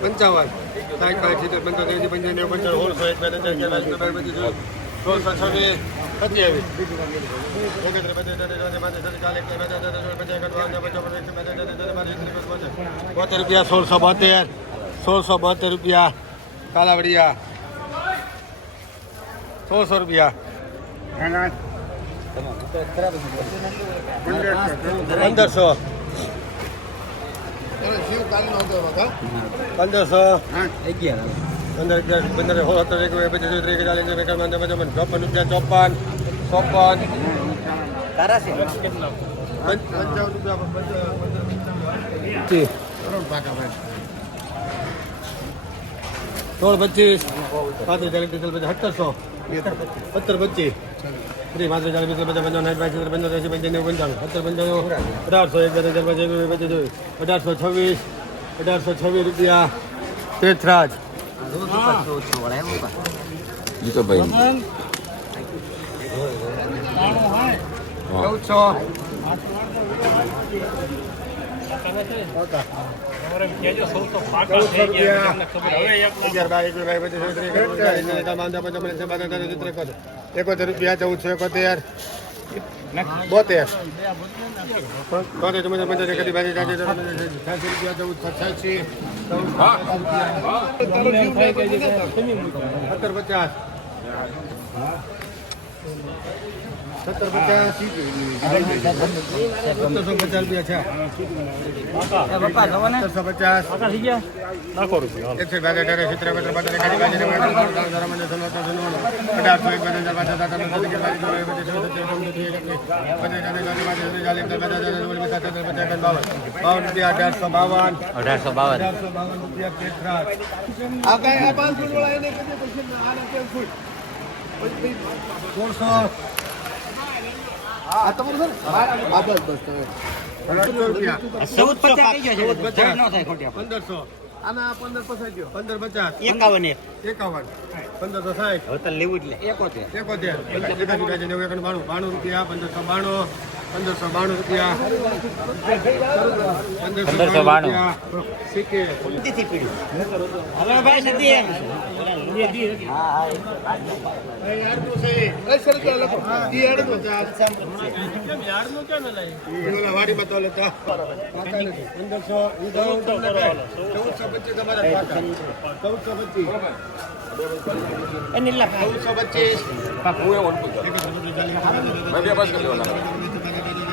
પંચાવન સાઠ પાંચ સિત્તેર પંચોતેર પંચાવન પંચાવન સોળસો એક બે ત્રણ ચાર છ સોળસો છવ્વીસ સત્યાવીસ બોતેર રૂપિયા સોળસો બોતેર સોળસો બોતેર રૂપિયા કાલાવડિયા સોળસો રૂપિયા પંદરસો. પંદરસો. પંદર અગિયાર પંદર સોળ સત્તર એક પચીસ ત્રીસ ચાલીસ એકાવન પંદર પંચાવન ચોપન રૂપિયા ચોપન ચોપન પંચાવન રૂપિયા સોળ પચીસ પાંત્રીસ ચાલીસ પિસ્તાલીસ પચાસ સત્તરસો. સત્તર પચીસ. ત્રીસ પાંત્રીસ ચાલીસ પિસ્તાલીસ પચાસ પંચાવન સાઠ પાંચ એંસી પંચાણું પંચાણું સત્તર પંચાણું અઢારસો એક ચાર પાંચ પચીસ અઢારસો છવ્વીસ અઢારસો છવ્વીસ રૂપિયા તેથરાજ. જીતુભાઈ ચૌદસો. એકોતેર રૂપિયા ચૌદસો એકોતેર બોતેર બોતેર ચુમ્મોતેર પંચોતેર એકત્રીસ બાવીસ ચાલીસ છ્યાસી રૂપિયા ચૌદસો છ્યાસી સત્તર પચાસ સત્તર પચાસ સત્તરસો પચાસ રૂપિયા છે સત્તરસો પચાસ એકસો બાર અઢાર સિત્તેર સોળ સત્તર નવ્વાણું અઢારસો બાવન અઢારસો બાવન બાવન સોળસો પંદરસો રૂપિયા. ચૌદ પચાસ ચૌદ પચાસ. ન થાય ખોટી પંદરસો. પંદર પચાસ. એકાવન એક. એકાવન. પંદરસો સાઠ. હવે લેવું જ લે. એકોતેર. એકોતેર. બાણું. બાણું રૂપિયા પંદરસો બાણું. પંદરસો બાણું રૂપિયા પંદરસો બાણું. રૂપિયા સિક્કે હવે ભાઈ સતી પંદરસો ચૌદસો પચીસ તમારા પાકા. ચૌદસો પચીસ ચૌદસો પચીસ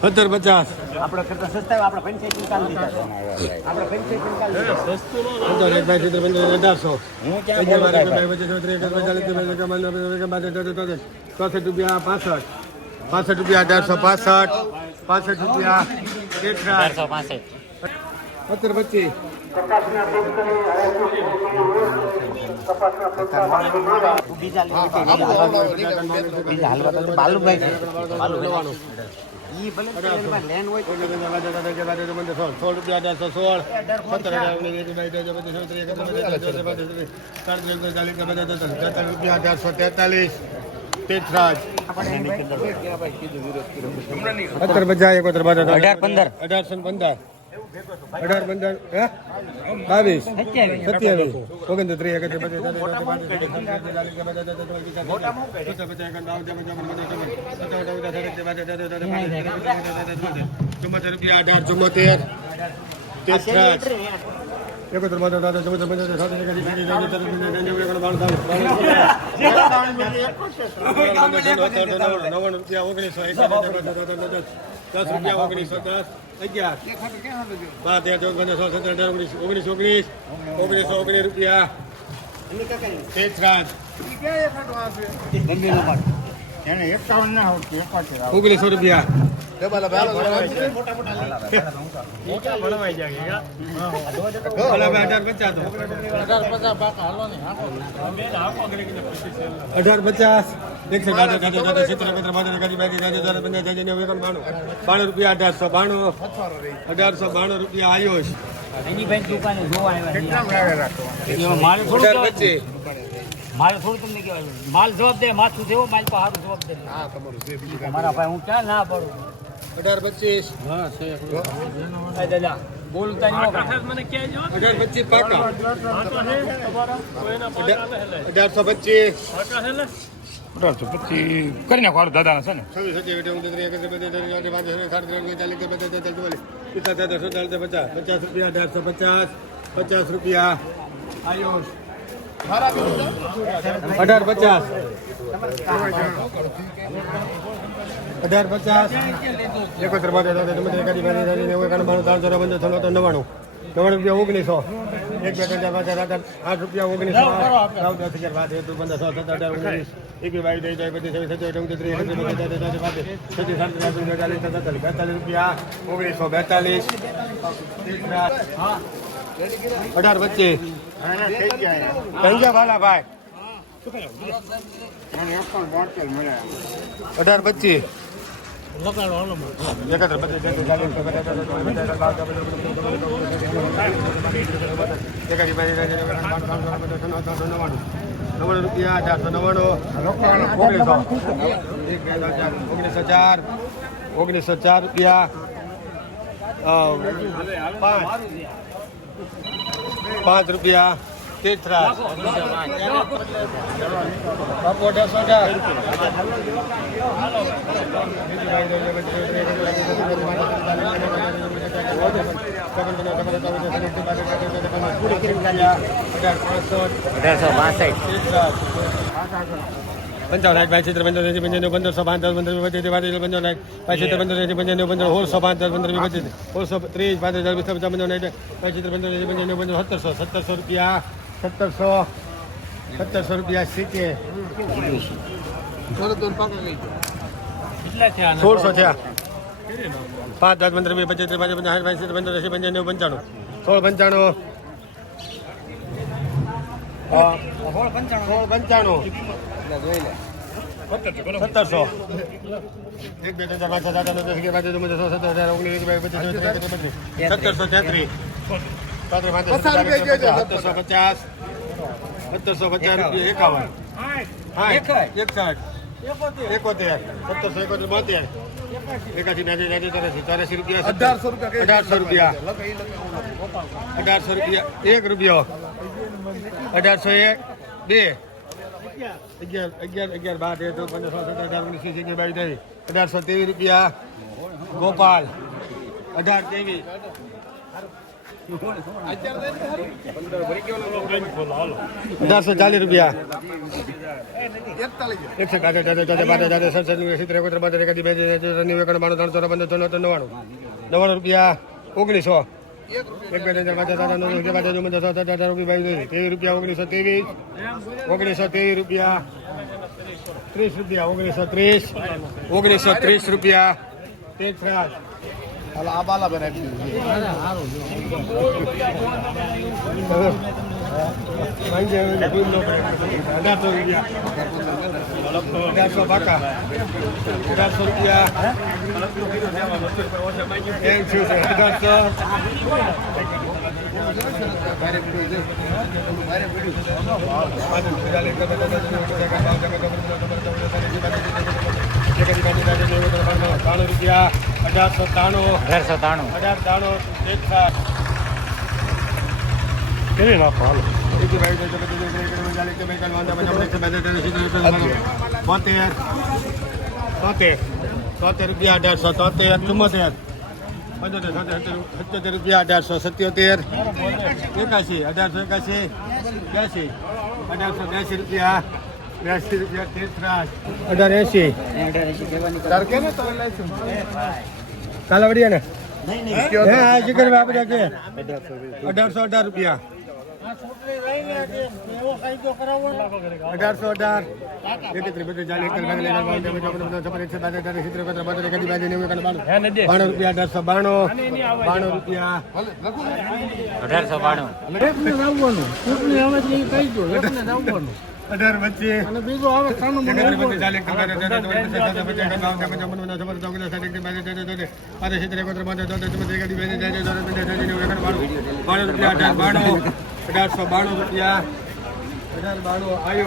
સત્તર પચાસ આપણે કરતા સસ્તા આપણે પંચાયત ચાલી દીધા આપણે પંચાયત ચાલી પંદર એક બાય સિત્તેર પંદર અઢારસો હું ક્યાં ભાઈ પચીસ ત્રીસ ચોસઠ રૂપિયા પાસઠ પાસઠ રૂપિયા અઢારસો પાસઠ પાસઠ રૂપિયા ચારસો પાંસઠ સત્તર પચીસ તેતાલીસ તેત્રાજ અઢાર પંદર. અઢારસો પંદર અઢાર પંદર બાવીસ સત્યાવીસ. ઓગણત્રીસ એકત્રીસ ચુમ્મોતેર રૂપિયા અઢાર ચુમ્મોતેર એકોતેર બાર દાદા એકાણું બાણું ત્રાણું નવ્વાણું રૂપિયા ઓગણીસો દસ રૂપિયા ઓગણીસો દસ અગિયાર. બાર તેર ચૌદ પંદર સોળ સત્તર અઢાર ઓગણીસ ઓગણીસ ઓગણીસ. ઓગણીસો ઓગણીસ રૂપિયા. એને એકાવન ના આવડતું એકાવન આવે. ઓગણીસો રૂપિયા. અઢાર પચાસ એકસો દાદા દાદા દાદા સિત્તેર પંદર નેવું એકાવન બાણું. બાણું રૂપિયા અઢારસો બાણું. અઢારસો બાણું રૂપિયા દુકાને જોવા આવ્યા મારે પચીસ. મારે થોડું તમને કહેવાય માલ જવાબ દે માથું જેવો માલ તો સારું જવાબ દે મારા ભાઈ હું ક્યાં ના પડું અઢાર પચીસ એ દાદા બોલતા નહીં અઢાર પચીસ પાકા અઢારસો પચીસ અઢારસો કરી નાખો હારું છે ને પચાસ રૂપિયા અઢારસો પચાસ પચાસ રૂપિયા આયુષ અઢાર પચાસ અઢાર પચાસ એકોતેર નવ્વાણું નવ્વાણું રૂપિયા ઓગણીસો એક બે ત્રણ ચાર પાંચ સાત આઠ રૂપિયા ઓગણીસો નવ દસ હજાર બાર તેર પંદર સો સત્તર અઢાર ઓગણીસ એકવીસ બાવીસ ત્રેવીસ ચોવીસ પચીસ છવ્વીસ સત્યાવીસ ત્રીસ એકત્રીસ પાંત્રીસ છત્રીસ સાડત્રીસ આડત્રીસ સત્તાલીસ બેતાલીસ રૂપિયા ઓગણીસો બેતાલીસ અઢાર પચીસ થઈ ગયા ભાલા ભાઈ. અઢાર પચીસ. એકાદી નવ્વાણું. રૂપિયા ચારસો નવ્વાણું. ઓગણીસો ઓગણીસો ચાર ઓગણીસો ચાર રૂપિયા પાંચ. પાંચ રૂપિયા તેત્રાસ બાપુ અઢારસો અઢાર અઢારસો બાસઠ પંચાવન આઠ બાય છેતર પંદર એસી પંચાણું પંદરસો પાંચ દસ પંદર પચીસ બાવીસ પંચાવન આઠ બાય છેતર પંદર એસી પંચાણું પંદર સોળસો પાંચ દસ પંદર પચીસ સોળસો ત્રીસ પાંચ હજાર વીસ પચાસ પંચાવન આઠ બાય છેતર પંદર એસી પંચાણું પંદર સત્તરસો સત્તરસો રૂપિયા સત્તરસો સત્તરસો રૂપિયા સિત્તેર કેટલા થયા સોળસો થયા પાંચ દસ પંદર વીસ પચીસ ત્રીસ પાંચ પંચાસ સાઠ બાય સિત્તેર પંદર એસી પંચાણું પંચાણું સોળ પંચાણું હા, સોળ પંચાણું સત્તરસો. એક બે ત્રણ ચાર પાંચ સાત આઠ દસ અગિયાર બાર તેર પંદર સોળ સત્તર અઢાર ઓગણીસ વીસ બાવીસ પચીસ સત્તરસો તેત્રીસ. સત્તરસો પચાસ સત્તરસો પચાસ રૂપિયા એકાવન. હા એકસઠ. એકોતેર. સત્તરસો એકોતેર બોતેર. એકાસી બ્યાસી ત્યાસી ચોરાસી ચોરાસી રૂપિયા અઢારસો રૂપિયા અઢારસો રૂપિયા. અઢારસો રૂપિયા એક રૂપિયો. અઢારસો એક બે. અગિયાર અગિયાર અગિયાર, બાર, તેર, ચૌદ, પંદર સત્તર, અઢાર, ઓગણીસ બાવીસ, ત્રેવીસ અઢારસો ત્રેવીસ રૂપિયા. ગોપાલ, અઢાર, ત્રેવીસ. અઢારસો ચાલીસ રૂપિયા. એકસો કાઢે દાદા દાદા બાદા દાદા સડસઠ સિત્તેર, એકોતેર બાર એકાદી બે ત્રણસો નવ્વાણું. નવ્વાણું રૂપિયા. ઓગણીસો. એક ચાર પાંચ છ નવ રૂપિયા ઓગણીસો ત્રેવીસ ઓગણીસો ત્રેવીસ રૂપિયા ત્રીસ રૂપિયા ઓગણીસો ત્રીસ ઓગણીસો ત્રીસ રૂપિયા હાલો બાલા બનાવી દીધું અઢારસો રૂપિયા અઢારસો પાકા અઢારસો રૂપિયા એમ છું છે અઢારસો અઢારસો ત્રાણું. અઢારસો ત્રાણું અઢાર ત્રાણું. કેવી નાખો હાલો. બોતેર. તોતેર તોતેર રૂપિયા અઢારસો તોતેર ચુમ્મોતેર. સત્યોતેર રૂપિયા અઢારસો સત્યોતેર. એકાશી અઢારસો એકાશી બ્યાસી અઢારસો બ્યાસી રૂપિયા. બ્યાસી રૂપિયા તેત્રાસ. અઢાર એસી તાર કે ને તમે લાઈશું કાલાવડિયા ને અઢારસો અઢાર રૂપિયા. અઢારસો અઢાર એકત્રીસ બત્રીસ ચાલીસ એકાણું બાણું રૂપિયા અઢારસો બાણું બાણું રૂપિયા અઢારસો બાણું અઢાર વચ્ચે એકત્રીસ પંચાસી છ્યાસી નેવું એકાણું બાણું બાણું રૂપિયા અઢાર બાણું અઢારસો બાણું રૂપિયા. અઢાર બાણું આવ્યો